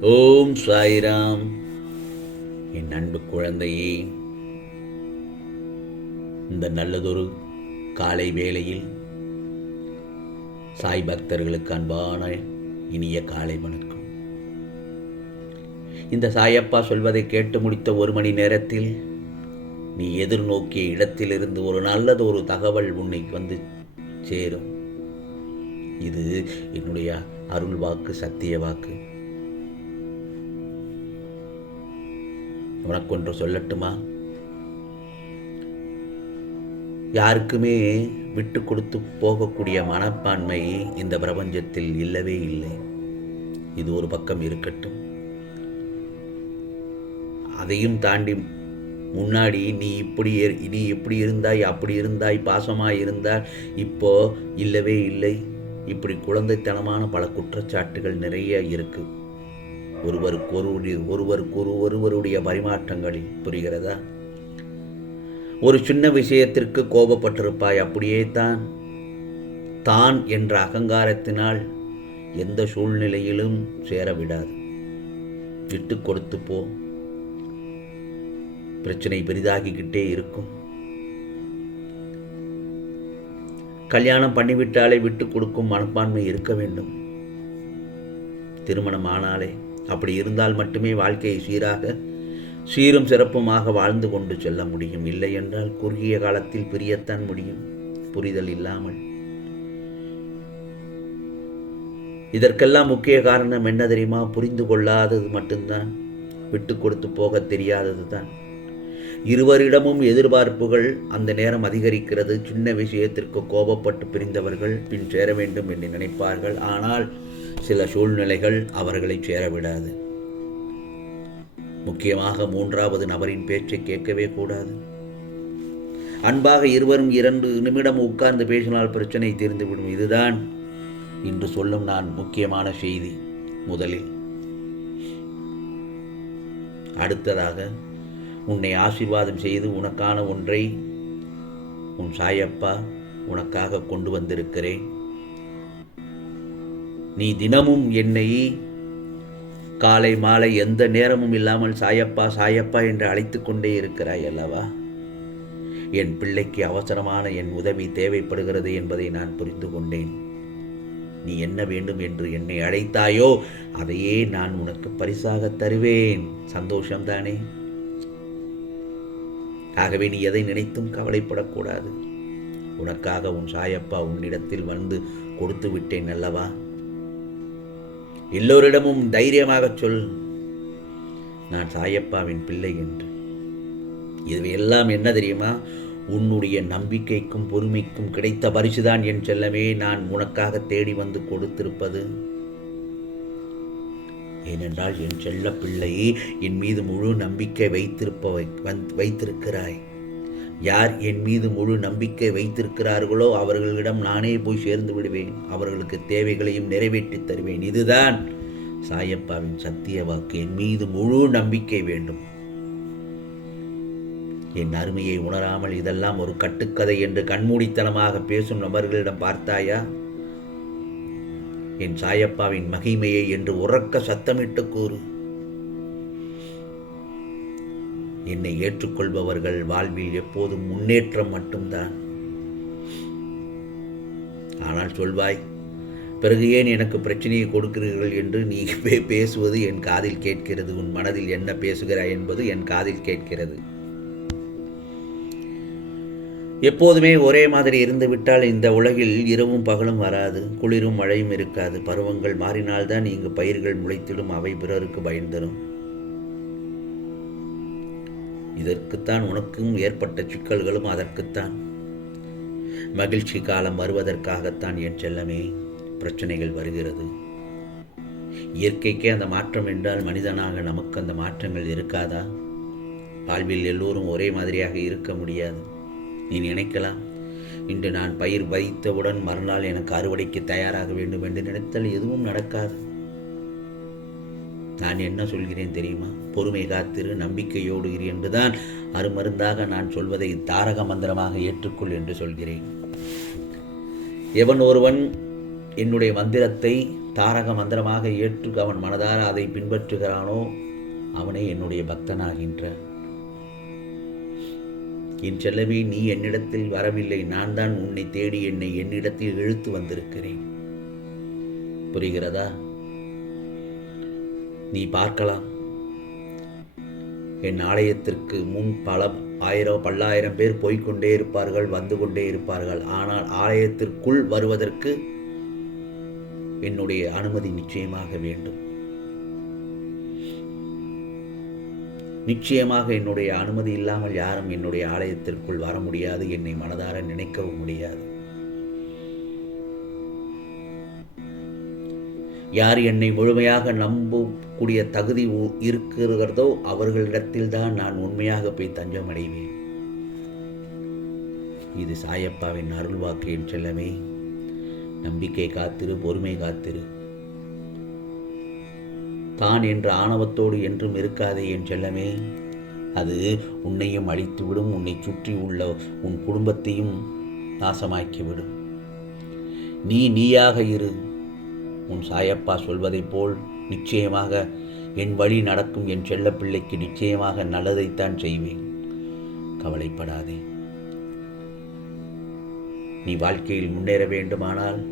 ஓம் சாய்ராம். என் அன்பு குழந்தையே இந்த நல்லதொரு காலை வேளையில் சாய் பக்தர்களுக்கு அன்பான இனிய காலை வணக்கம். இந்த சாயப்பா சொல்வதை கேட்டு முடித்த ஒரு மணி நேரத்தில் நீ எதிர்நோக்கிய இடத்திலிருந்து ஒரு நல்லது ஒரு தகவல் உன்னை வந்து சேரும். இது என்னுடைய அருள் வாக்கு சத்திய வாக்கு. உனக்கொன்று சொல்லட்டுமா? யாருக்குமே விட்டு கொடுத்து போகக்கூடிய மனப்பான்மை இந்த பிரபஞ்சத்தில் இல்லவே இல்லை. இது ஒரு பக்கம் இருக்கட்டும். அதையும் தாண்டி முன்னாடி நீ இப்படி நீ இப்படி இருந்தாய் அப்படி இருந்தாய் பாசமாக இருந்தால் இப்போ இல்லவே இல்லை. இப்படி குழந்தைத்தனமான பல குற்றச்சாட்டுகள் நிறைய இருக்குது ஒருவருக்கு ஒரு ஒருவருக்கு ஒரு ஒருவருடைய பரிமாற்றங்களில் புரிகிறதா? ஒரு சின்ன விஷயத்திற்கு கோபப்பட்டிருப்பாய் அப்படியே தான் தான் என்ற அகங்காரத்தினால் எந்த சூழ்நிலையிலும் சேர விடாது விட்டு கொடுத்து போ. பிரச்சனை பெரிதாகிக்கிட்டே இருக்கும். கல்யாணம் பண்ணிவிட்டாலே விட்டு கொடுக்கும் மனப்பான்மை இருக்க வேண்டும். திருமணம் ஆனாலே அப்படி இருந்தால் மட்டுமே வாழ்க்கையை சீராக சீரும் சிறப்புமாக வாழ்ந்து கொண்டு செல்ல முடியும். இல்லை என்றால் குறுகிய காலத்தில் பிரியத்தான் முடியும். புரிதல் இல்லாமல். இதற்கெல்லாம் முக்கிய காரணம் என்ன தெரியுமா? புரிந்து கொள்ளாதது மட்டும்தான். விட்டு கொடுத்து போக தெரியாதது தான். இருவரிடமும் எதிர்பார்ப்புகள் அந்த நேரம் அதிகரிக்கிறது. சின்ன விஷயத்திற்கு கோபப்பட்டு பிரிந்தவர்கள் பின் சேர வேண்டும் என்று நினைப்பார்கள். ஆனால் சில சூழ்நிலைகள் அவர்களை சேரவிடாது. முக்கியமாக மூன்றாவது நபரின் பேச்சை கேட்கவே கூடாது. அன்பாக இருவரும் இரண்டு நிமிடம் உட்கார்ந்து பேசினால் பிரச்சனை தீர்ந்துவிடும். இதுதான் இன்று சொல்லும் நான் முக்கியமான செய்தி முதலில். அடுத்ததாக உன்னை ஆசீர்வாதம் செய்து உனக்கான ஒன்றை உன் சாயப்பா உனக்காக கொண்டு வந்திருக்கிறேன். நீ தினமும் என்னை காலை மாலை எந்த நேரமும் இல்லாமல் சாயப்பா சாயப்பா என்று அழைத்து கொண்டே இருக்கிறாய் அல்லவா? என் பிள்ளைக்கு அவசரமான என் உதவி தேவைப்படுகிறது என்பதை நான் புரிந்து கொண்டேன். நீ என்ன வேண்டும் என்று என்னை அழைத்தாயோ அதையே நான் உனக்கு பரிசாக தருவேன். சந்தோஷம்தானே? ஆகவே நீ எதை நினைத்தும் கவலைப்படக்கூடாது. உனக்காக உன் சாயப்பா உன்னிடத்தில் வந்து கொடுத்து விட்டேன் அல்லவா? எல்லோரிடமும் தைரியமாகச் சொல். நான் சாயப்பாவின் பிள்ளை என்று. இது எல்லாம் என்ன தெரியுமா? உன்னுடைய நம்பிக்கைக்கும் பொறுமைக்கும் கிடைத்த பரிசுதான் என் செல்லமே. நான் உனக்காக தேடி வந்து கொடுத்திருப்பது. ஏனென்றால் என் செல்ல பிள்ளை என் மீது முழு நம்பிக்கை வைத்திருப்ப வைத்திருக்கிறாய். யார் என் மீது முழு நம்பிக்கை வைத்திருக்கிறார்களோ அவர்களிடம் நானே போய் சேர்ந்து விடுவேன். அவர்களுக்கு தேவைகளையும் நிறைவேற்றித் தருவேன். இதுதான் சாயப்பாவின் சத்திய வாக்கு. என் மீது முழு நம்பிக்கை வேண்டும். என் அருமையை உணராமல் இதெல்லாம் ஒரு கட்டுக்கதை என்று கண்மூடித்தனமாக பேசும் நபர்களிடம் பார்த்தாயா? என் சாயப்பாவின் மகிமையை என்று உறக்க சத்தமிட்டு கூறு. என்னை ஏற்றுக்கொள்பவர்கள் வாழ்வில் எப்போதும் முன்னேற்றம் மட்டும்தான். ஆனால் சொல்வாய் பிறகு ஏன் எனக்கு பிரச்சனையை கொடுக்கிறீர்கள் என்று நீ பேசுவது என் காதில் கேட்கிறது. உன் மனதில் என்ன பேசுகிறாய் என்பது என் காதில் கேட்கிறது. எப்போதுமே ஒரே மாதிரி இருந்துவிட்டால் இந்த உலகில் இரவும் பகலும் வராது. குளிரும் மழையும் இருக்காது. பருவங்கள் மாறினால்தான் இங்கு பயிர்கள் முளைத்திடும். அவை பிறருக்கு பயன் தரும். இதற்குத்தான் உனக்கும் ஏற்பட்ட சிக்கல்களும் அதற்குத்தான். மகிழ்ச்சி காலம் வருவதற்காகத்தான் என் செல்லமே பிரச்சனைகள் வருகிறது. இயற்கைக்கே அந்த மாற்றம் என்றால் மனிதனாக நமக்கு அந்த மாற்றங்கள் இருக்காதா? வாழ்வில் எல்லோரும் ஒரே மாதிரியாக இருக்க முடியாது. நீ நினைக்கலாம் இன்று நான் பயிர் வைத்தவுடன் மறுநாள் எனக்கு அறுவடைக்கு தயாராக வேண்டும் என்று நினைத்தால் எதுவும் நடக்காது. நான் என்ன சொல்கிறேன் தெரியுமா? பொறுமை காத்திரு நம்பிக்கையோடு இரு என்றுதான் அருமருந்தாக நான் சொல்வதை தாரக மந்திரமாக ஏற்றுக்கொள் என்று சொல்கிறேன். எவன் ஒருவன் என்னுடைய மந்திரத்தை தாரக மந்திரமாக ஏற்று அவன் மனதார அதை பின்பற்றுகிறானோ அவனே என்னுடைய பக்தனாகின்ற என் செல்லவே நீ என்னிடத்தில் வரவில்லை நான் தான் உன்னை தேடி என்னை என்னிடத்தில் இழுத்து வந்திருக்கிறேன். புரிகிறதா? நீ பார்க்கலாம். என் ஆலயத்திற்கு முன் பல ஆயிரம் பல்லாயிரம் பேர் போய்க்கொண்டே இருப்பார்கள் வந்து கொண்டே இருப்பார்கள். ஆனால் ஆலயத்திற்குள் வருவதற்கு என்னுடைய அனுமதி நிச்சயமாக வேண்டும். நிச்சயமாக என்னுடைய அனுமதி இல்லாமல் யாரும் என்னுடைய ஆலயத்திற்குள் வர முடியாது என்னை மனதார நினைக்கவும் முடியாது. யார் என்னை முழுமையாக நம்பக்கூடிய தகுதி உ- இருக்கிறதோ அவர்களிடத்தில் தான் நான் உண்மையாக போய் தஞ்சம் அடைவேன். இது சாயப்பாவின் அருள்வாக்கு என் செல்லமே. நம்பிக்கை காத்திரு பொறுமை காத்திரு. தான் என்ற ஆணவத்தோடு என்றும் இருக்காதே என் செல்லமே. அது உன்னையும் அழித்துவிடும் உன்னை சுற்றி உள்ள உன் குடும்பத்தையும் நாசமாக்கிவிடும். நீ நீயாக இரு. உன் சாயப்பா சொல்வதைப் போல் நிச்சயமாக என் வழி நடக்கும் என் செல்லப்பிள்ளைக்கு நிச்சயமாக நல்லதைத்தான் செய்வேன். கவலைப்படாதே. நீ வாழ்க்கையில் முன்னேற வேண்டுமானால்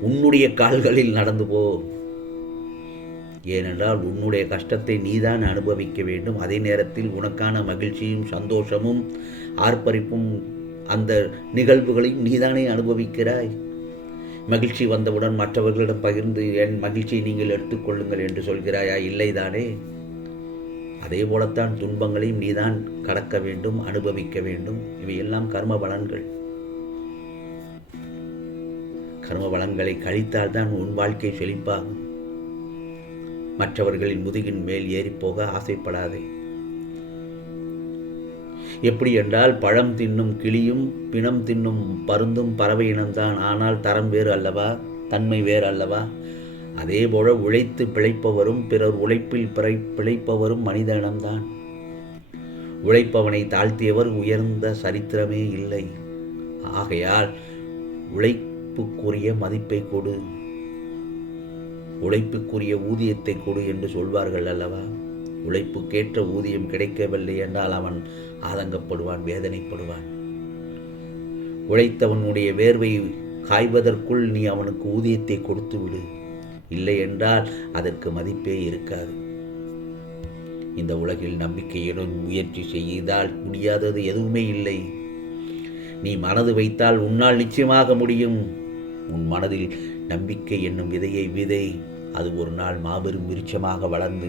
உன்னுடைய கால்களில் நடந்து போ. ஏனென்றால் உன்னுடைய கஷ்டத்தை நீதான் அனுபவிக்க வேண்டும். அதே நேரத்தில் உனக்கான மகிழ்ச்சியும் சந்தோஷமும் ஆர்ப்பரிப்பும் அந்த நிகழ்வுகளையும் நீதானே அனுபவிக்கிறாய். மகிழ்ச்சி வந்தவுடன் மற்றவர்களிடம் பகிர்ந்து என் மகிழ்ச்சியை நீங்கள் எடுத்துக்கொள்ளுங்கள் என்று சொல்கிறாயா? இல்லைதானே அதே போலத்தான் துன்பங்களையும் நீதான் கடக்க வேண்டும் அனுபவிக்க வேண்டும். இவையெல்லாம் கர்ம பலன்கள். கர்ம பலன்களை கழித்தால் தான் உன் வாழ்க்கை செழிப்பாகும். மற்றவர்களின் முதுகின் மேல் ஏறிப்போக ஆசைப்படாதே. எப்படி என்றால் பழம் தின்னும் கிளியும் பிணம் தின்னும் பருந்தும் பறவை இனம்தான். ஆனால் தரம் வேறு அல்லவா? தன்மை வேறு அல்லவா? அதேபோல உழைத்து பிழைப்பவரும் பிறர் உழைப்பில் பிழை பிழைப்பவரும் மனித இனம்தான். உழைப்பவனை தாழ்த்தியவர் உயர்ந்த சரித்திரமே இல்லை. ஆகையால் உழைப்புக்குரிய மதிப்பை கொடு. உழைப்புக்குரிய ஊதியத்தை கொடு என்று சொல்வார்கள் அல்லவா? உழைப்புக்கேற்ற ஊதியம் கிடைக்கவில்லை என்றால் அவன் ஆதங்கப்படுவான் வேதனைப்படுவான். உழைத்தவனுடைய வேர்வை காய்வதற்குள் நீ அவனுக்கு ஊதியத்தை கொடுத்து விடு. இல்லை என்றால் அதற்கு மதிப்பே இருக்காது. இந்த உலகில் நம்பிக்கையுடன் முயற்சி செய்தால் முடியாதது எதுவுமே இல்லை. நீ மனது வைத்தால் உன்னால் நிச்சயமாக முடியும். உன் மனதில் நம்பிக்கை என்னும் விதையை விதை. அது ஒரு நாள் மாபெரும் விருட்சமாக வளர்ந்து